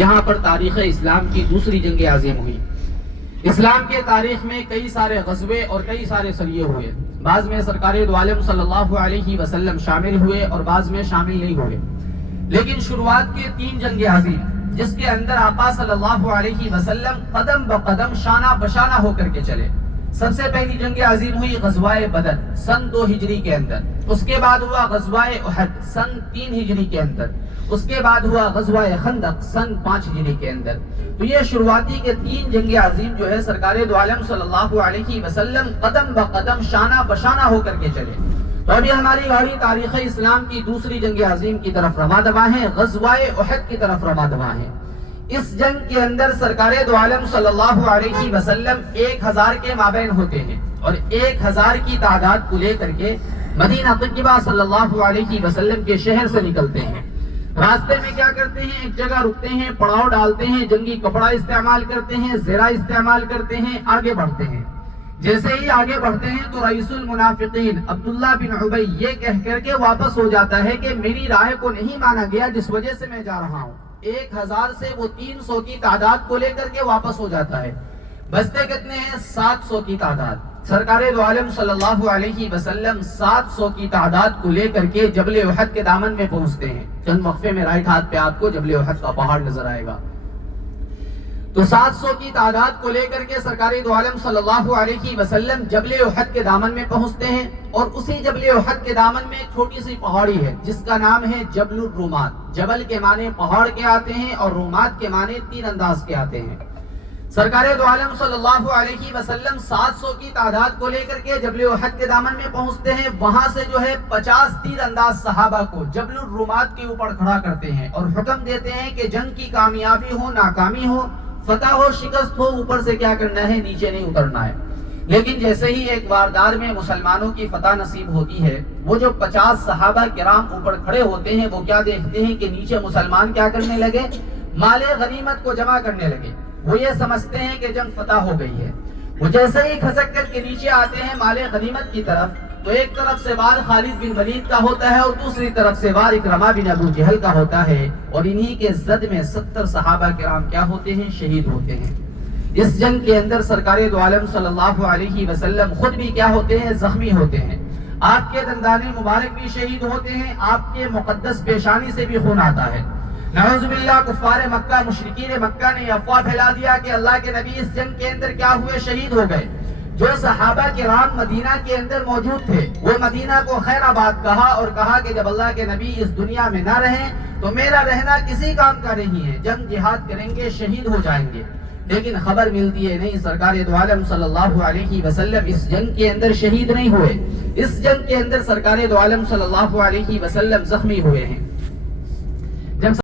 یہاں پر تاریخ اسلام کی دوسری جنگ عظیم ہوئی۔ اسلام کے تاریخ میں کئی سارے غزوے اور کئی سارے سریے ہوئے، بعض میں سرکار دو عالم صلی اللہ علیہ وسلم شامل ہوئے اور بعض میں شامل نہیں ہوئے، لیکن شروعات کے 3 جنگ عظیم جس کے اندر آقا صلی اللہ علیہ وسلم قدم بقدم شانہ بشانہ ہو کر کے چلے۔ سب سے پہلی جنگ عظیم ہوئی غزوہ بدر سن 2 ہجری کے اندر، اس کے بعد ہوا غزوہ احد سن 3 ہجری کے اندر، اس کے بعد ہوا غزوہ خندق سن 5 ہجری کے اندر۔ تو یہ شروعاتی کے 3 جنگ عظیم جو ہے سرکار دو عالم صلی اللہ علیہ وسلم قدم بقدم شانہ بشانہ ہو کر کے چلے۔ تو ابھی ہماری گاڑی تاریخ اسلام کی دوسری جنگ عظیم کی طرف رواں دواں ہے، غزوہ احد کی طرف رواں دواں ہے۔ اس جنگ کے اندر سرکار دو عالم صلی اللہ علیہ وسلم 1000 کے مابین ہوتے ہیں اور 1000 کی تعداد کو لے کر کے مدینہ طیبہ صلی اللہ علیہ وسلم کے شہر سے نکلتے ہیں۔ راستے میں کیا کرتے ہیں؟ ایک جگہ رکتے ہیں، پڑاؤ ڈالتے ہیں، جنگی کپڑا استعمال کرتے ہیں، زرہ استعمال کرتے ہیں، آگے بڑھتے ہیں۔ جیسے ہی آگے بڑھتے ہیں تو رئیس المنافقین عبداللہ بن ابی یہ کہہ کر کے واپس ہو جاتا ہے کہ میری رائے کو نہیں مانا گیا جس وجہ سے میں جا رہا ہوں۔ 1000 سے وہ 300 کی تعداد کو لے کر کے واپس ہو جاتا ہے۔ بستے کتنے ہیں؟ 700 کی تعداد۔ سرکار دو عالم صلی اللہ علیہ وسلم 700 کی تعداد کو لے کر کے جبل احد کے دامن میں پہنچتے ہیں۔ چند وقفے میں رائٹ ہاتھ پہ آپ کو جبل احد کا پہاڑ نظر آئے گا۔ تو 700 کی تعداد کو لے کر کے سرکار دو عالم صلی اللہ علیہ وسلم جبل احد کے دامن میں پہنچتے ہیں، اور اسی جبل احد کے دامن میں ایک چھوٹی سی پہاڑی ہے جس کا نام ہے جبل الرومات۔ جبل کے معنی پہاڑ کے آتے ہیں اور رومات کے معنی تیر انداز کے آتے ہیں۔ سرکار دو عالم صلی اللہ علیہ وسلم 700 کی تعداد کو لے کر کے جبل احد کے دامن میں پہنچتے ہیں۔ وہاں سے جو ہے 50 تیر انداز صحابہ کو جبل الرومات کے اوپر کھڑا کرتے ہیں اور حکم دیتے ہیں کہ جنگ کی کامیابی ہو ناکامی ہو، فتح ہو شکست ہو، اوپر سے کیا کرنا ہے؟ نیچے نہیں اترنا ہے۔ لیکن جیسے ہی ایک واردار میں مسلمانوں کی فتح نصیب ہوتی ہے، وہ جو 50 صحابہ کرام اوپر کھڑے ہوتے ہیں وہ کیا دیکھتے ہیں کہ نیچے مسلمان کیا کرنے لگے؟ مال غنیمت کو جمع کرنے لگے۔ وہ یہ سمجھتے ہیں کہ جنگ فتح ہو گئی ہے۔ وہ جیسے ہی کھسک کر کے نیچے آتے ہیں مال غنیمت کی طرف، تو ایک طرف سے وار خالد بن ولید کا ہوتا ہے اور دوسری طرف سے وار اکرمہ بن ابو جہل کا ہوتا ہے، اور انہی کے زد میں 70 صحابہ کرام کیا ہوتے ہیں؟ شہید ہوتے ہیں۔ اس جنگ کے اندر سرکار دو عالم صلی اللہ علیہ وسلم خود بھی کیا ہوتے ہیں؟ زخمی ہوتے ہیں۔ آپ کے دندان مبارک بھی شہید ہوتے ہیں، آپ کے مقدس پیشانی سے بھی خون آتا ہے۔ نعوذ باللہ کفار مکہ مشرکین مکہ نے افواہ پھیلا دیا کہ اللہ کے نبی اس جنگ کے اندر کیا ہوئے؟ شہید ہو گئے۔ جو صحابہ کرام مدینہ کے اندر موجود تھے وہ مدینہ کو خیر آباد کہا اور کہا کہ جب اللہ کے نبی اس دنیا میں نہ رہیں تو میرا رہنا کسی کام کا نہیں ہے، جنگ جہاد کریں گے، شہید ہو جائیں گے۔ لیکن خبر ملتی ہے نہیں، سرکار دو عالم صلی اللہ علیہ وسلم اس جنگ کے اندر شہید نہیں ہوئے، اس جنگ کے اندر سرکار دو عالم صلی اللہ علیہ وسلم زخمی ہوئے ہیں۔